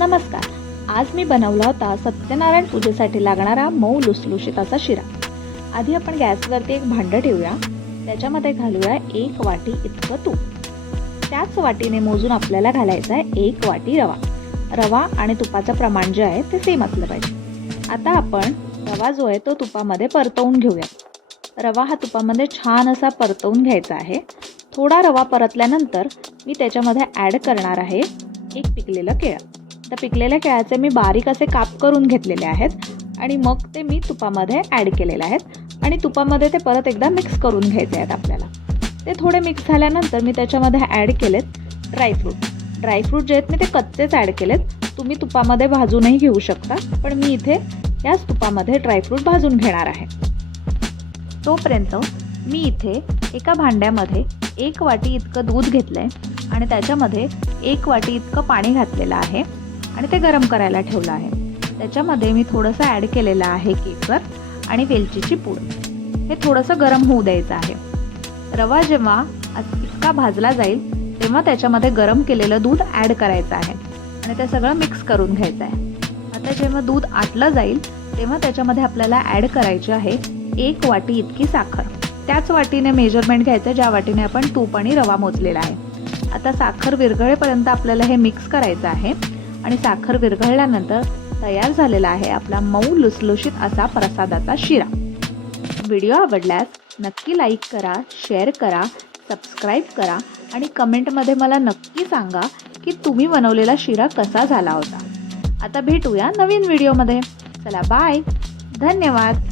नमस्कार. आज मी बनवला होता सत्यनारायण पूजेसाठी लागणारा मऊ लुसलुशीत असा शिरा. आधी आपण गॅसवरती एक भांडं ठेवूया. त्याच्यामध्ये घालूया 1 वाटी इतकं तूप. त्याच वाटीने मोजून आपल्याला घालायचा आहे 1 वाटी रवा. रवा आणि तुपाचं प्रमाण जे आहे ते सेम असलं पाहिजे. आता आपण रवा जो आहे तो तुपामध्ये परतवून घेऊया. रवा हा तुपामध्ये छान असा परतवून घ्यायचा आहे. थोडा रवा परतल्यानंतर मी त्याच्यामध्ये ॲड करणार आहे एक पिकलेलं केळं. तर पिकलेल्या केळाचे मी बारीक असे काप करून घेतलेले आहेत आणि मग ते मी तुपामध्ये ॲड केलेले आहेत आणि तुपामध्ये ते परत एकदा मिक्स करून घ्यायचे आहेत आपल्याला. ते थोडे मिक्स झाल्यानंतर मी त्याच्यामध्ये ॲड केलेत ड्रायफ्रूट जे आहेत मी ते कच्चेच ॲड केलेत. तुम्ही तुपामध्ये भाजूनही घेऊ शकता, पण मी इथे याच तुपामध्ये ड्रायफ्रूट भाजून घेणार आहे. तोपर्यंत मी इथे एका भांड्यामध्ये 1 वाटी इतकं दूध घेतलं आहे आणि त्याच्यामध्ये 1 वाटी इतकं पाणी घातलेलं आहे आणि ते गरम करायला ठेवलं आहे. त्याच्यामध्ये मी थोडंसं ॲड केलेलं आहे केसर आणि वेलचीची पूड. हे थोडंसं गरम होऊ द्यायचं आहे. रवा जेव्हा इतका भाजला जाईल तेव्हा त्याच्यामध्ये गरम केलेलं दूध ॲड करायचं आहे आणि ते सगळं मिक्स करून घ्यायचं आहे. आता जेव्हा दूध आटलं जाईल तेव्हा त्याच्यामध्ये आपल्याला ॲड करायची आहे 1 वाटी इतकी साखर. त्याच वाटीने मेजरमेंट घ्यायचं ज्या वाटीने आपण तूप आणि रवा मोजलेला आहे. आता साखर विरघळेपर्यंत आपल्याला हे मिक्स करायचं आहे आणि साखर विरघळल्यानंतर तयार झालेला आहे आपला मऊ लुसलुशीत असा प्रसादाचा शिरा. व्हिडिओ आवडल्यास नक्की लाईक करा, शेअर करा, सबस्क्राईब करा आणि कमेंटमध्ये मला नक्की सांगा की तुम्ही बनवलेला शिरा कसा झाला होता. आता भेटूया नवीन व्हिडिओमध्ये. चला बाय. धन्यवाद.